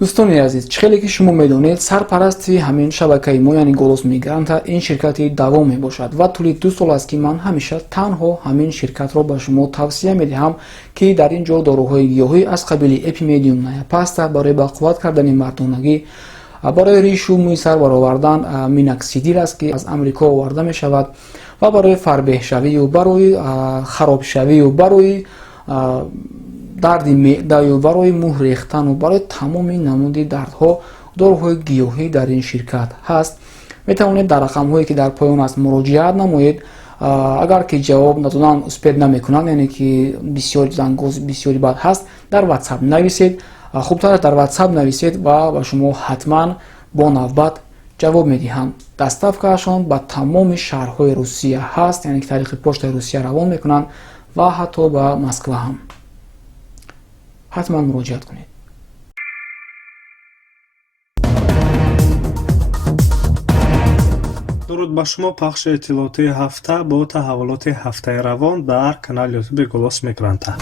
دوستان عزیز، چخیلی که شما میدونید سرپرستی همین شبکه ما یعنی گلوس میگرانت این شرکتی دوام میباشد و طول 2 سال است که من همیشه تنها همین شرکت را به شما توصیه میدهم که در اینجا داروهای گیاهی از قبیل اپیمیدیوم نیا پاستا برای بقوت کردن مردانگی، برای ریش و موی سر برآوردن میناکسیدیل است که از امریکا آورده می شود و برای فربه شوی و برای خراب شوی و برای درد معده و برای مو ریختن و برای تمام نمود دردها داروهای گیاهی در این شرکت هست. می توانید در رقم هایی که در پایان است مراجعه نمایید. اگر که جواب ندادن اسپید نمیکنن یعنی که بسیار زنگوز بسیاری بد هست، در واتساپ نویسید. خوبتر در واتساپ نویسید و با شما حتما با نوبت جواب میدهم. دستافکاشون با تمام شهرهای روسیه هست، یعنی که طریق پشت روسیه روان میکنن و حتی با مسکو هم. حتما مراجعه کنید. درود با شما. پخش اطلاعاتی هفته با تحولات هفته روان در کانال یوتیوب گلوس میگرانت.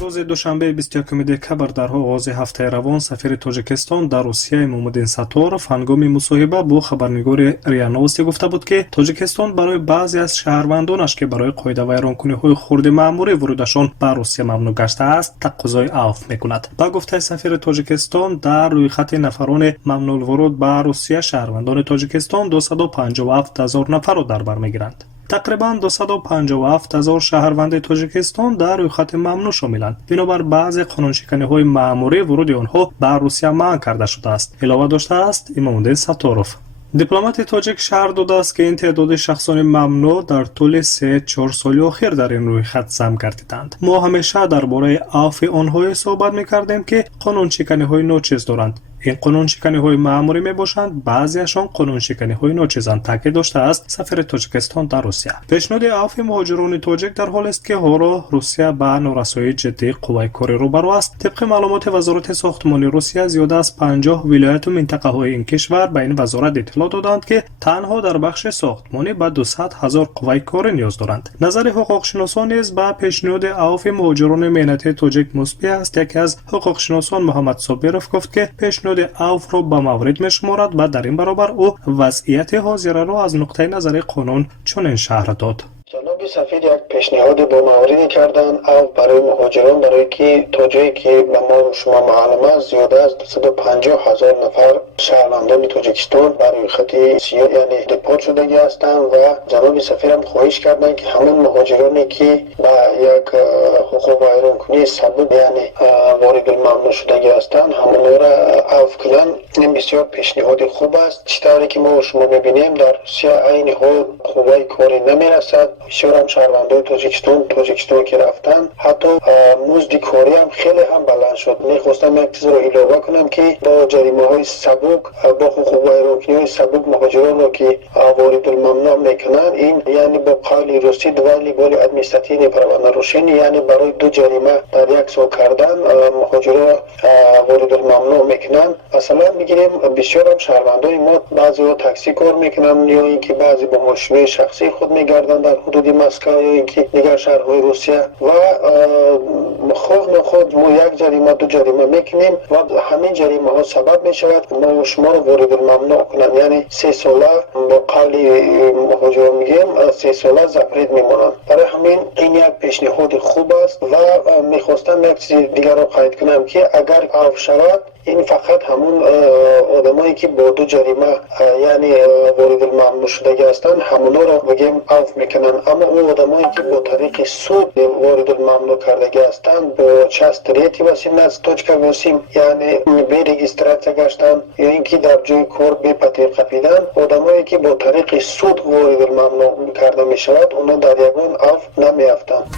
روز دوشنبه 21 دکبر در آغاز هفته روان سفیر تاجیکستان در روسیه محمد ساتورов هنگام مصاحبه با خبرنگار ریاء نوستی گفته بود که تاجیکستان برای بعضی از شهروندانش که برای قاعده ویرانکنی‌های خرد مأموری ورودشان به روسیه ممنوع گشته است تقاضای عفو میکند. با گفته سفیر تاجیکستان در رویخط نفران ممنوع الورود به روسیه شهروندان تاجیکستان 257,000 نفر را در بر میگیرند. تقریباً 257,000 شهروند تاجیکستان در رویخط ممنوع شاملند. بنابر بعض قانونشکنی‌های مأموری ورود آنها به روسیه منع کرده شده است. علاوه داشته است محمد ساتورov. دیپلمات تاجیک شرح داده است که این تعداد شخصان ممنوع در طول 3-4 سال اخیر در این رویخط جمع گردیدند. ما همیشه درباره عفو آنها صحبت می‌کردیم که قانونشکنی‌های ناچیز دارند. این قانونشکنی‌های مأموری میباشند، بعضیشان قانونشکنی‌های ناچیزند، تاکید داشته است سفیر تاجیکستان در روسیه. پیشنهاد عفو مهاجران تاجیک در حالی است که حالا روسیه به نارسایی جدی قوای کاری روبرو است. طبق معلومات وزارت ساختمانی روسیه زیاده از 50 ولایت و منطقه‌های این کشور به این وزارت اطلاع دادند که تنها در بخش ساختمانی به 200,000 قوای کاری نیاز دارند. نظر حقوقشناسان نیز به پیشنهاد عفو مهاجران مهنتی تاجیک مثبت است. یکی از حقوقشناسان محمد صابرов گفت که پیشنهاد عفو را به موارد می‌شمارد و در این برابر او وضعیت حاضر را از نقطه نظر قانون چنین شرح داد. جناب سفیر یک پیشنهاد با مواردی کردن او برای مهاجران، برای که تا جایی که به ما شما معلوم است زیاده از 250,000 نفر شهروندان تاجیکستان برای خط سیاه یعنی دپورت شدگی هستند و جناب سفیر هم خواهش کردند که همون مهاجرانی که با یک حقوق ویرانکنی سبب یعنی وارد الممنوع شدگی هستند همون را عفو کنند. این بسیار پیشنهاد خوب است. چطوری که ما شما ببینیم در روسیه عین حال قوای کاری نمیرسد. بسیار هم شهروندان تاجیکستان که رفتن حتی مزد کاری هم خیلی هم بلند شد. میخواستم یک چیز رو اضافه کنم که با جریمه های سبک با حقوق ویرانکنی های سبک مهاجران رو که وارد الممنوع میکنن، این یعنی با قول روسی دولی بولی ادمنستراتیونی правонарушение یعنی برای 2 جریمه در 1 سال کردن مهاجران وارد الممنوع میکنن. مثلا میگیریم بسیار هم شهروندان ما بعضی ها تاکسی کار میکنن یا اینکه بعضی با ماشین شخصی خود میگردن در حدود مسکو یا اینکه دیگر شهرهای روسیه و خود ما 1 جریمه 2 جریمه میکنیم و همین جریمه ها سبب میشود ما شما رو وارد الممنوع کنن، یعنی 3 ساله با قول مهاجران میگیم 3 ساله زپرید میمونن. برای همین این یک پیشنهاد خوب است و میخواستم یک چیز دیگر رو قید کنم که اگر عفو شود این فقط همون آدمایی که با 2 جریمه یعنی وارد الممنوع شدگی هستند همونا رو بگیم عفو میکنن، اما اون آدمایی که با طریق سود وارد الممنوع کردگی هستند با چست ریتی وسیم از توچکا وسیم یعنی بی رجیستراسیون گشتن یا اینکه در جای کار بی پتر قپیدن، آدمایی که با طریق سود وارد الممنوع کرده میشود اونا در یگان عفو نمیافتند.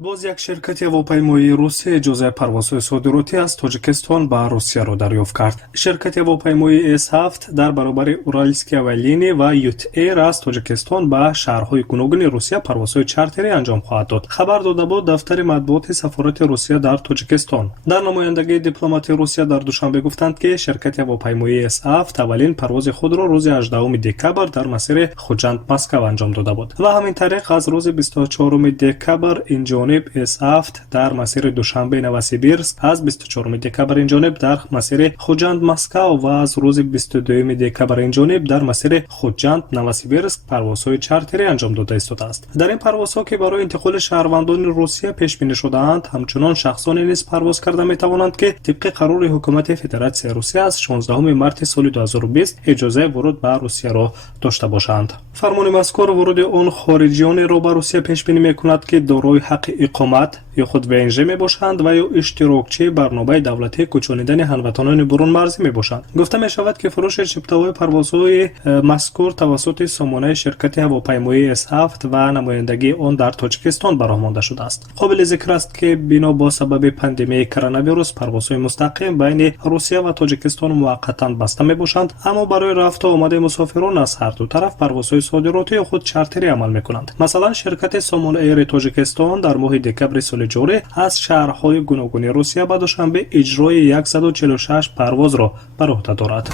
باز یک شرکت هواپیمایی روسی اجازه پروازهای صادراتی از تاجیکستان به روسیه را دریافت کرد. شرکت هواپیمایی S7 در برابر اورالسکی اولینی و یوت ایر از تاجیکستان به شهرهای گوناگون روسیه پروازهای چارتری انجام خواهد داد. خبر داده بود دفتر مطبوعات سفارت روسیه در تاجیکستان. در نمایندگی دیپلمات روسیه در دوشنبه گفتند که شرکت هواپیمایی S7 اولین پرواز خود را روز 18 دکبر در مسیر خوجند مسکو انجام داده بود و همین طریق از روز 24 دکبر این جانب инҷониб С7 дар масири Душанбе Новосибирск, аз 24 декабр инҷониб дар масири Хуҷанд Москав ва аз рӯзи 22 декабр инҷониб дар масири Хуҷанд Новосибирск парвозҳои чартери анҷом дода истодааст. Дар ин парвозҳо ки барои интиқоли шаҳрвандони Русия пешбинӣ шудаанд, ҳамчунон шахсоне низ парвоз карда метавонанд ки тибқи қарори ҳукумати Федератсияи Русия аз 16 марти соли 2020 иҷозаи вуруд ба Русияро дошта бошанд. фармони мазкур вуруди он хориҷионеро ба Русия пешбинӣ мекунад ки дорои ҳаққи иқомат ё худ ВНЖ мебошанд ва ё иштирокчии барномаи давлатии кӯчонидани ҳамватанони бурунмарзӣ мебошанд. гуфта мешавад ки фурӯши чиптаҳои парвозҳои мазкур тавассути сомонаи ширкати ҳавопаймоии С7 ва намояндагии он дар Тоҷикистон бароҳ монда шудааст. қобили зикр аст ки бино бо сабаби пандемияи коронавирус парвозҳои мустақим байни Русия ва Тоҷикистон муваққатан баста мебошанд, аммо барои рафту омадаи мусофирон аз ҳар ду тараф парвозҳои содироти ё худ чартерӣ амал мекунанд. масалан ширкати Somon Air Тоҷикистон дар моҳи декабри соли ҷорӣ аз шаҳрҳои гуногуни Русия ба Душанбе иҷрои 146 парвозро бар ӯҳда дорад.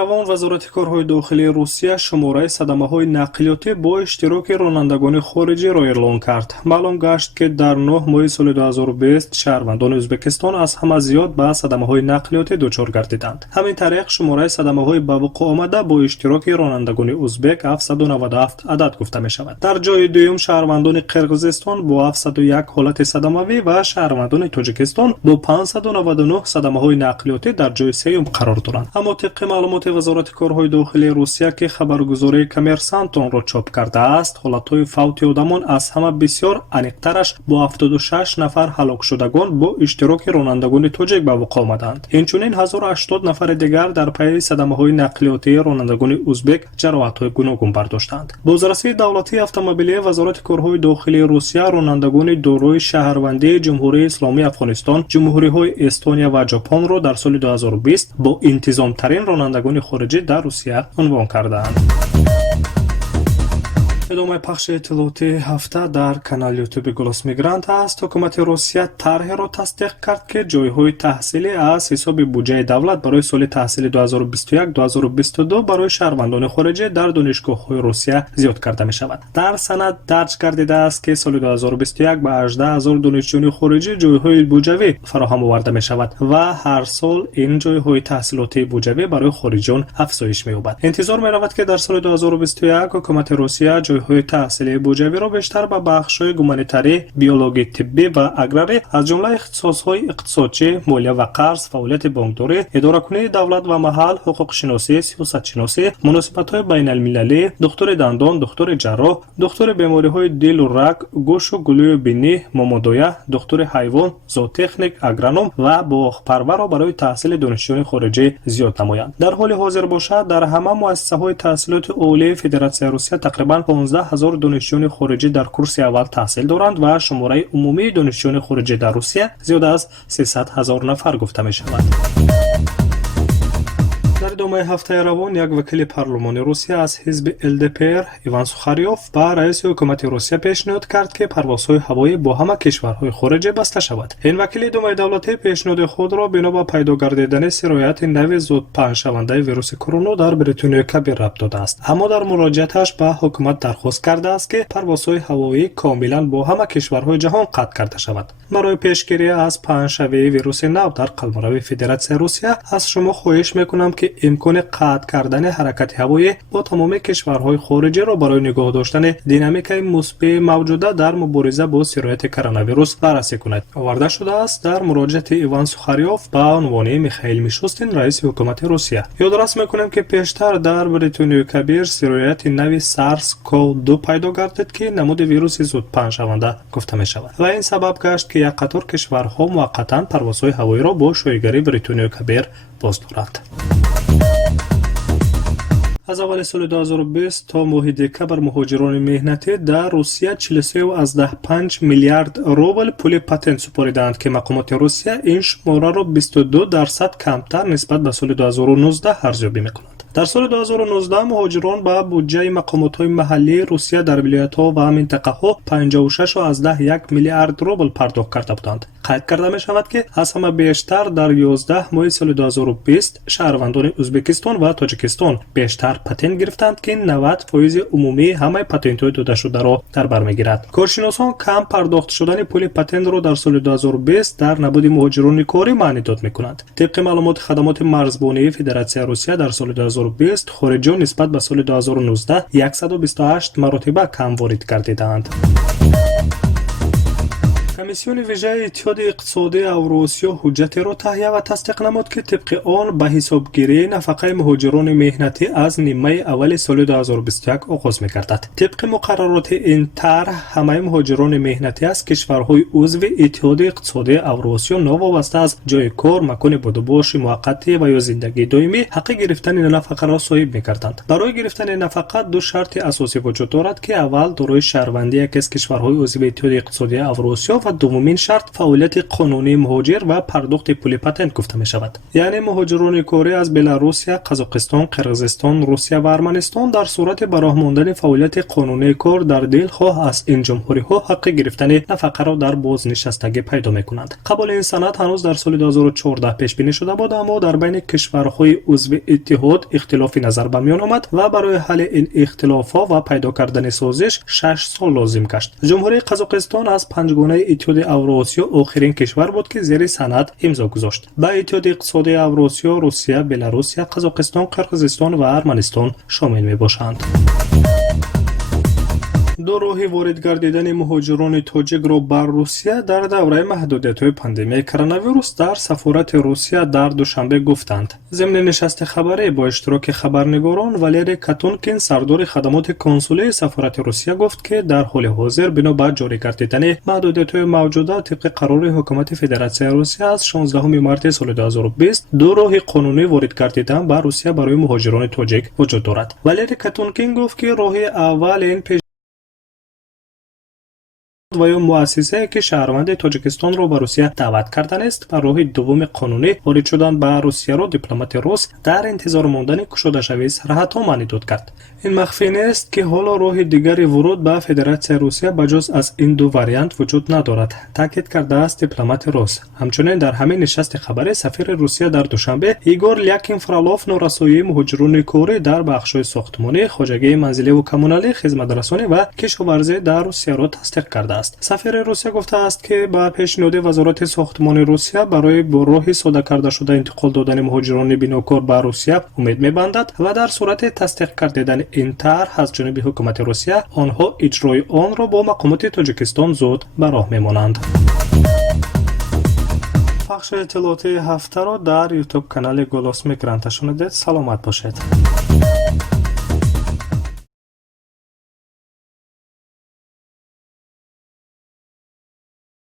равон вазорати корҳои дохилии Русия шумораи садамаҳои нақлиётӣ бо иштироки ронандагони хориҷиро эълон кард. маълум гашт ки дар 9 моҳи соли 2020 шаҳрвандони Ӯзбекистон аз ҳама зиёд ба садамаҳои нақлиётӣ дучор гардиданд. ҳамин тариқ шумораи садамаҳои ба вуқӯъ омада бо иштироки ронандагони ӯзбек 797 адад гуфта мешавад. дар ҷойи дуюм шаҳрвандони Қирғизистон бо 701 ҳолати садамавӣ ва шаҳрвандони Тоҷикистон бо 599 садамаҳои нақлиётӣ дар ҷойи сеюм қарор доранд. аммо тибқи маълумоти вазорати корҳои дохилии Русия ки хабаргузории Коммерсант онро чоп кардааст, ҳолатҳои фавти одамон аз ҳама бисёр аниқтараш бо 76 нафар ҳалок шудагон бо иштироки ронандагони тоҷик ба вуқӯъ омаданд. инчунин 1080 нафари дигар дар пайи садамаҳои нақлиётии ронандагони ӯзбек ҷароҳатҳои гуногун бардоштанд. бозрасии давлатии автомобилии вазорати корҳои дохилии Русия ронандагони дорои шаҳрвандии ҷумҳурии исломии Афғонистон, ҷумҳуриҳои Эстония ва Ҷопонро дар соли 2020 бо интизомтарин ронандагони хориҷӣ дар Русия унвон кардаанд. идомаи пахши иттилоотии ҳафта дар канали ютуби Голос Мигрант аст. ҳукумати Русия тарҳеро тасдиқ кард ки ҷойҳои таҳсилӣ аз ҳисоби буҷаи давлат барои соли таҳсилӣ 2021-2022 барои шаҳрвандони хориҷӣ дар донишгоҳҳои Русия зиёд карда мешавад. дар санад дарҷ гардидааст ки соли 2021 ба 18000 донишҷӯёни хориҷӣ ҷойҳои буҷавӣ фароҳам оварда мешавад ва ҳар сол ин ҷойҳои таҳсилотии буҷавӣ барои хориҷиён афзоиш меёбад. интизор меравад ки дар соли 2021 ҳукумати Русия ҷойҳои таҳсилии буҷавиро бештар ба бахшҳои гуманитарӣ, биологӣ, тиббӣ ва аграрӣ аз ҷумла ихтисосҳои иқтисодчӣ, молия ва қарз, фаъолияти бонкдорӣ, идоракунии давлат ва маҳал, ҳуқуқшиносӣ, сиёсатшиносӣ, муносибатҳои байналмилалӣ, духтури дандон, духтури ҷарроҳ, духтури бемориҳои дилу раг, гӯшу гулӯю бинӣ, момодоя, духтури ҳайвон, зоотехник, агроном ва боғпарварро барои таҳсили донишҷӯёни хориҷӣ зиёд намоянд. дар ҳоли ҳозир бошад дар ҳама муассисаҳои таҳсилоти олии Федератсияи Русия тақрибан 15000 донишҷӯёни хориҷӣ дар курси аввал таҳсил доранд ва шумораи умумии донишҷӯёни хориҷӣ дар Русия зиёд аз 300,000 нафар гуфта мешавад. дар идомаи ҳафтаи равон як вакили парлумони Русия аз ҳизби ЛДПР Иван Сухарёв ба раиси ҳукумати Русия пешниҳод кард ки парвозҳои ҳавоӣ бо ҳама кишварҳои хориҷӣ баста шавад. ин вакили идомаи давлатӣ пешниҳоди худро бино ба пайдо гардидани сирояти нави зудпаҳншавандаи вируси корона дар Бритониёи Кабир рабт додааст. аммо дар муроҷиаташ ба ҳукумат дархост кардааст ки парвозҳои ҳавоӣ комилан бо ҳама кишварҳои ҷаҳон қатъ карда шавад. барои пешгирӣ аз паҳншавии вируси нав дар қалбарави Федератсияи Русия аз шумо хоҳиш мекунам ки имкони қатъ кардани ҳаракати ҳавоӣ бо тамоми кишварҳои хориҷиро барои нигоҳ доштани динамикаи мусбии мавҷуда дар мубориза бо сирояти коронавирус баррасӣ кунед. оварда шудааст дар муроҷиати Иван Сухарёв ба унвони Михаил Мишустин раиси ҳукумати Русия. ёдрас мекунем ки пештар дар Бритониёи Кабир сирояти нави SARS-CoV-2 пайдо гардид ки намуди вируси зудпаҳншаванда гуфта мешавад ва ин сабаб гашт ки як қатор кишварҳо муваққатан парвозҳои ҳавоиро бо шоигари Бритониёи Кабир боз доранд. аз аввали соли 2020 то моҳи декабр муҳоҷирони меҳнатӣ дар Русия 43.5 миллиард рубл пули патент супоридаанд ки мақомоти Русия ин шумораро 22% камтар нисбат ба соли 2019 арзёбӣ мекунанд. дар соли 2019 муҳоҷирон ба буҷаи мақомотҳои маҳаллии Русия дар вилоятҳо ва минтақаҳо 56.1 миллиард рубл пардохт карда буданд. қайд карда мешавад, ки аз ҳама бештар дар 11 моҳи соли 2020 шаҳрвандони Ӯзбекистон ва Тоҷикистон бештар патент гирифтанд, ки 90% умумии ҳамаи патентҳои додашударо дар бар мегирад. коршиносон кам пардохт шудани пули патентро дар соли 2020 дар набуди муҳоҷирони корӣ маънӣ дод мекунанд. тибқи маълумоти хадамоти марзбонии Федератсияи Русия дар соли 2020 хориҷиён нисбат ба соли 2019 128 маротиба кам ворид гардидаанд. комиссиони вижаи иттиҳоди иқтисодии Авроосиё ҳуҷҷатеро таҳия ва тасдиқ намуд, ки тибқи он ба ҳисобгирии нафақаи муҳоҷирони меҳнатӣ аз нимаи аввали соли 2021 оғоз мегардад. тибқи муқаррароти ин тарҳ ҳамаи муҳоҷирони меҳнатӣ аз кишварҳои узви иттиҳоди иқтисодии Авроосиё новобаста аз ҷойи кор, макони будубоши муваққатӣ ва ё зиндагии доимӣ ҳаққи гирифтани нафақаро соҳиб мегарданд. барои гирифтани нафақа ду шарти асосӣ вуҷуд дорад, ки аввал дорои шаҳрвандии яке аз кишварҳои узви иттиҳоди иқтисодии Авроосиё ва дуввумин шарт фаъолияти қонунии муҳоҷир ва пардохти пули патент гуфта мешавад. яъне муҳоҷирони корӣ аз Беларусия, Қазоқистон, Қирғизистон, Русия ва Арманистон дар сурати ба роҳ мондани фаъолияти қонунии кор дар дил хоҳ аз ин ҷумҳуриҳо ҳаққи гирифтани нафақаро дар бознишастагӣ пайдо мекунанд. қабули ин санад ҳанӯз дар соли 2014 пешбинӣ шуда буд, аммо дар байни кишварҳои узви иттиҳод ихтилофи назар ба миён омад ва барои ҳалли ин ихтилофҳо ва пайдо кардани созиш 6 сол лозим гашт. ҷумҳурии Қазоқистон аз панҷгонаи иттиҳоди Авроосиё охирин кишвар буд, ки зери санад имзо гузошт. ба иттиҳоди иқтисодии Авроосиё Русия, Беларусия, Қазоқистон, Қирғизистон ва Арманистон шомил мебошанд. ду роҳи ворид гардидани муҳоҷирони тоҷикро бар Русия дар давраи маҳдудиятҳои пандемияи коронавирус дар сафорати Русия дар душанбе гуфтанд. зимни нишасти хабарӣ бо иштироки хабарнигорон Валерий Катункин, сардори хадамоти консулии сафорати Русия, гуфт, ки дар ҳоли ҳозир бино ба ҷорӣ гардидани маҳдудиятҳои мавҷуда тибқи қарори ҳукумати Федератсияи Русия аз 16 марти соли 2020 ду роҳи қонунӣ ворид гардидан ба Русия барои муҳоҷирони тоҷик вуҷуд дорад. Валерий Катункин гуфт, ки роҳи аввал ин ва ё муассисае, ки шаҳрванди Тоҷикистонро ба Русия даъват карданест ва роҳи дуввуми қонунӣ ворид шудан ба Русияро дипломати рус дар интизор мондани кушодашавии сарҳадҳо маънӣ дод кард. ин махфӣ нест, ки ҳоло роҳи дигари вуруд ба Федератсияи Русия ба ҷуз аз ин ду вариант вуҷуд надорад, таъкид кардааст дипломати рус. ҳамчунин дар ҳамин нишасти хабарӣ сафири Русия дар Душанбе Игор Лякин Фролов норасоии муҳоҷирони корӣ дар бахшҳои сохтмонӣ, хоҷагии манзиливу коммуналӣ, хизматрасонӣ ва кишоварзӣ дар Русияро тасдиқ кардааст. сафири Русия гуфтааст, ки ба пешниҳоди вазорати сохтмони Русия барои бо роҳи сода кардашуда интиқол додани муҳоҷирони бинокор ба Русия умед мебандад ва дар сурати тасдиқ кардидани ин тарҳ аз ҷониби ҳукумати Русия онҳо иҷрои онро бо мақомоти Тоҷикистон зуд ба роҳ мемонанд. пахши иттилоотии ҳафтаро дар YouTube канали Голос Мигранта шунидед. Саломат бошед.